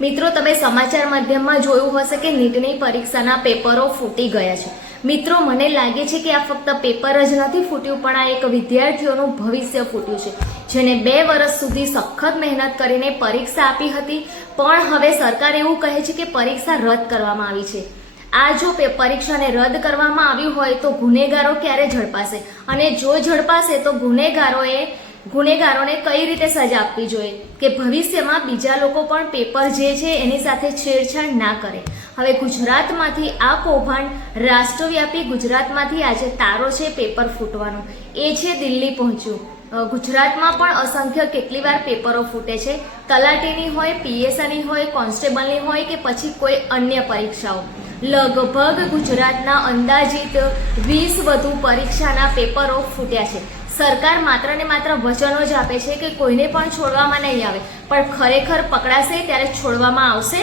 મિત્રો, તમે સમાચાર માધ્યમમાં જોયું હશે કે નીટની પરીક્ષાના પેપરો ફૂટી ગયા છે। મિત્રો, મને લાગે છે કે આ ફક્ત પેપર જ નથી ફૂટ્યું, પણ આ એક વિદ્યાર્થીઓનું ભવિષ્ય ફૂટ્યું છે, જેને 2 વર્ષ સુધી સખત મહેનત કરીને પરીક્ષા આપી હતી, પણ હવે સરકાર એવું કહે છે કે પરીક્ષા રદ કરવામાં આવી છે। આ જો પરીક્ષાને રદ કરવામાં આવ્યું હોય તો ગુનેગારો ક્યારે ઝડપાશે, અને જો ઝડપાશે તો ગુનેગારોને કઈ રીતે સજા આપવી જોઈએ કે ભવિષ્યમાં બીજા લોકો પણ પેપર જે છે એની સાથે છેડછાડ ના કરે। હવે ગુજરાતમાંથી આ કૌભાંડ રાષ્ટ્રવ્યાપી ગુજરાતમાંથી આજે તારો છે પેપર ફૂટવાનો, એ છે દિલ્હી પહોંચ્યું। ગુજરાતમાં પણ અસંખ્ય કેટલી વાર પેપરો ફૂટે છે, તલાટીની હોય, પીએસઆઈની હોય, કોન્સ્ટેબલની હોય કે પછી કોઈ અન્ય પરીક્ષાઓ। લગભગ ગુજરાતના અંદાજિત 20 વધુ પરીક્ષાના પેપરો ફૂટ્યા છે। સરકાર માત્ર ને માત્ર વચનો જ આપે છે કે કોઈને પણ છોડવામાં નહીં આવે, પણ ખરેખર પકડાશે ત્યારે છોડવામાં આવશે?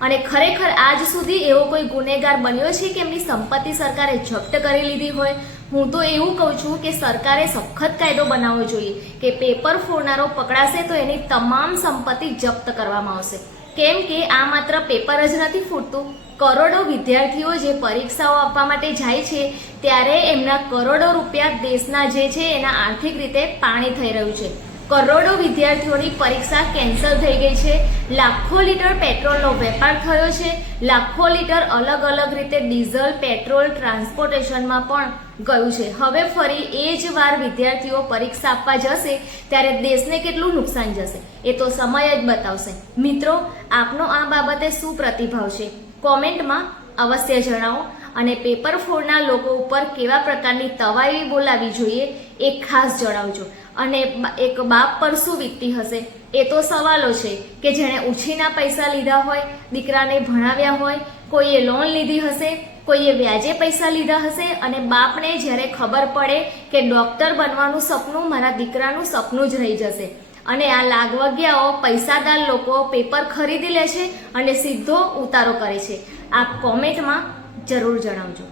અને ખરેખર આજ સુધી એવો કોઈ ગુનેગાર બન્યો છે કે એમની સંપત્તિ સરકારે જપ્ત કરી લીધી હોય? હું તો એવું કહું છું કે સરકારે સખત કાયદો બનાવવો જોઈએ કે પેપર ફોડનારો પકડાશે તો એની તમામ સંપત્તિ જપ્ત કરવામાં આવશે, કેમ કે આ માત્ર પેપર જ નથી ફૂટતું। કરોડો વિદ્યાર્થીઓ જે પરીક્ષાઓ આપવા માટે જાય છે ત્યારે એમના કરોડો રૂપિયા દેશના જે છે એના આર્થિક રીતે પાણી થઈ રહ્યું છે। કરોડો વિદ્યાર્થીઓની પરીક્ષા કેન્સલ થઈ ગઈ છે, લાખો લીટર પેટ્રોલનો વેપાર થયો છે, લાખો લીટર અલગ અલગ રીતે ડીઝલ, પેટ્રોલ, ટ્રાન્સપોર્ટેશનમાં પણ ગયું છે। હવે ફરી એ જ વાર વિદ્યાર્થીઓ પરીક્ષા આપવા જશે ત્યારે દેશને કેટલું નુકસાન જશે એ તો સમય જ બતાવશે। મિત્રો, આપનો આ બાબતે શું પ્રતિભાવ છે કોમેન્ટમાં અવશ્ય જણાવો, અને પેપર ફોડના લોકો ઉપર કેવા પ્રકારની તવાઈ બોલાવી જોઈએ એ ખાસ જણાવજો। અને એક બાપ પર શું વીતતી હશે એ તો સવાલો છે કે જેણે ઉછીના પૈસા લીધા હોય, દીકરાને ભણાવ્યા હોય, કોઈએ લોન લીધી હશે, કોઈએ વ્યાજે પૈસા લીધા હશે, અને બાપને જ્યારે ખબર પડે કે ડોક્ટર બનવાનું સપનું મારા દીકરાનું સપનું જ રહી જશે, અને આ લાગવગિયાઓ પૈસાદાર લોકો પેપર ખરીદી લે છે અને સીધો ઉતારો કરે છે। આપ કોમેન્ટમાં જરૂર જણાવજો।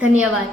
ધન્યવાદ।